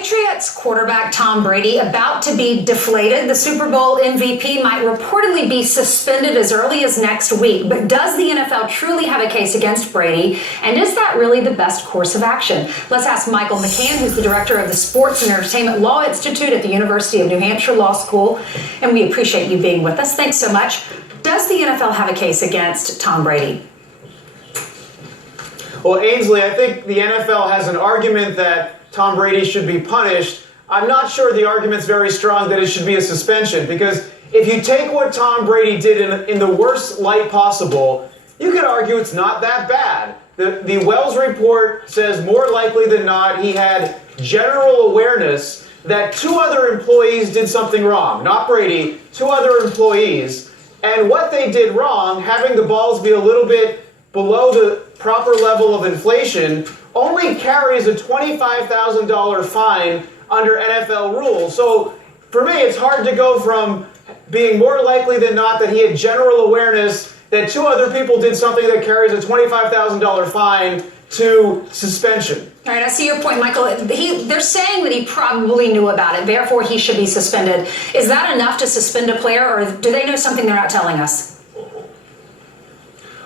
Patriots quarterback Tom Brady about to be deflated. The Super Bowl MVP might reportedly be suspended as early as next week. But does the NFL truly have a case against Brady? And is that really the best course of action? Let's ask Michael McCann, who's the director of the Sports and Entertainment Law Institute at the University of New Hampshire Law School. And we appreciate you being with us. Thanks so much. Does the NFL have a case against Tom Brady? Well, Ainsley, I think the NFL has an argument that Tom Brady should be punished. I'm not sure the argument's very strong that it should be a suspension, because if you take what Tom Brady did in the worst light possible, you could argue it's not that bad. The Wells report says more likely than not he had general awareness that two other employees did something wrong. Not Brady, two other employees. And what they did wrong, having the balls be a little bit below the proper level of inflation, only carries a $25,000 fine under NFL rules. So for me, it's hard to go from being more likely than not that he had general awareness that two other people did something that carries a $25,000 fine to suspension. All right, I see your point, Michael. They're saying that he probably knew about it, therefore he should be suspended. Is that enough to suspend a player, or do they know something they're not telling us?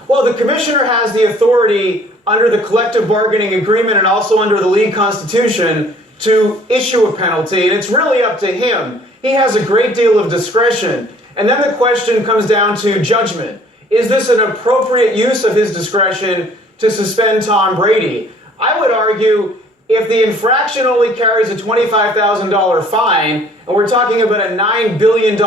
Well, the commissioner has the authority under the collective bargaining agreement and also under the league constitution to issue a penalty, and it's really up to him. He has a great deal of discretion. And then the question comes down to judgment. Is this an appropriate use of his discretion to suspend Tom Brady? I would argue if the infraction only carries a $25,000 fine, and we're talking about a $9 billion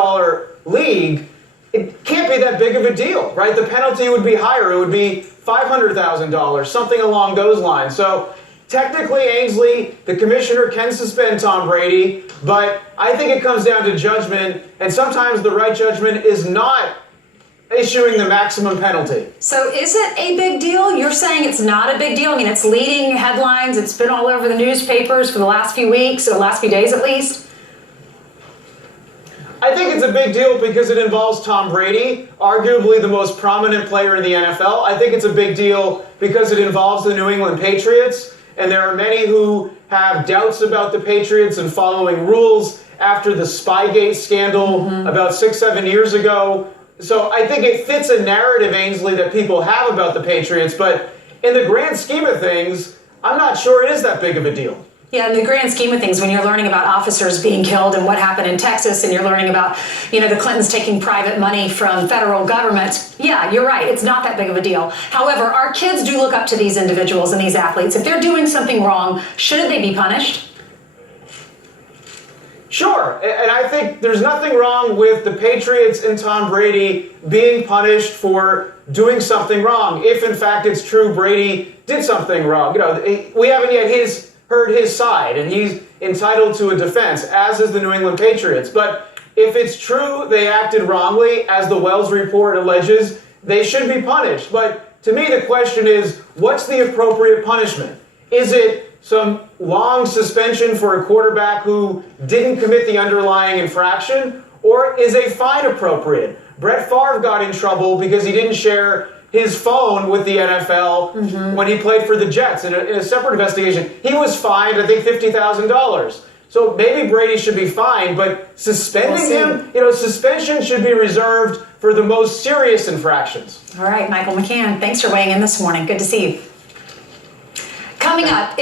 league, it can't be that big of a deal, right? The penalty would be higher. It would be $500,000, something along those lines. So technically, Ainsley, the commissioner can suspend Tom Brady, but I think it comes down to judgment, and sometimes the right judgment is not issuing the maximum penalty. So is it a big deal? You're saying it's not a big deal? I mean, it's leading headlines. It's been all over the newspapers for the last few weeks, or the last few days at least. I think it's a big deal because it involves Tom Brady, arguably the most prominent player in the NFL. I think it's a big deal because it involves the New England Patriots, and there are many who have doubts about the Patriots and following rules after the Spygate scandal about 6-7 years ago. So I think it fits a narrative, Ainsley, that people have about the Patriots, but in the grand scheme of things, I'm not sure it is that big of a deal. Yeah, in the grand scheme of things, when you're learning about officers being killed and what happened in Texas, and you're learning about, the Clintons taking private money from federal government, yeah, you're right, it's not that big of a deal. However, our kids do look up to these individuals and these athletes. If they're doing something wrong, shouldn't they be punished? Sure, and I think there's nothing wrong with the Patriots and Tom Brady being punished for doing something wrong, if in fact it's true Brady did something wrong. We haven't yet heard his side, and he's entitled to a defense, as is the New England Patriots. But if it's true they acted wrongly, as the Wells report alleges, they should be punished. But to me, the question is, what's the appropriate punishment? Is it some long suspension for a quarterback who didn't commit the underlying infraction? Or is a fine appropriate? Brett Favre got in trouble because he didn't share his phone with the NFL when he played for the Jets in a separate investigation. He was fined, I think, $50,000. So maybe Brady should be fined, but suspending him, suspension should be reserved for the most serious infractions. All right, Michael McCann, thanks for weighing in this morning. Good to see you. Coming up.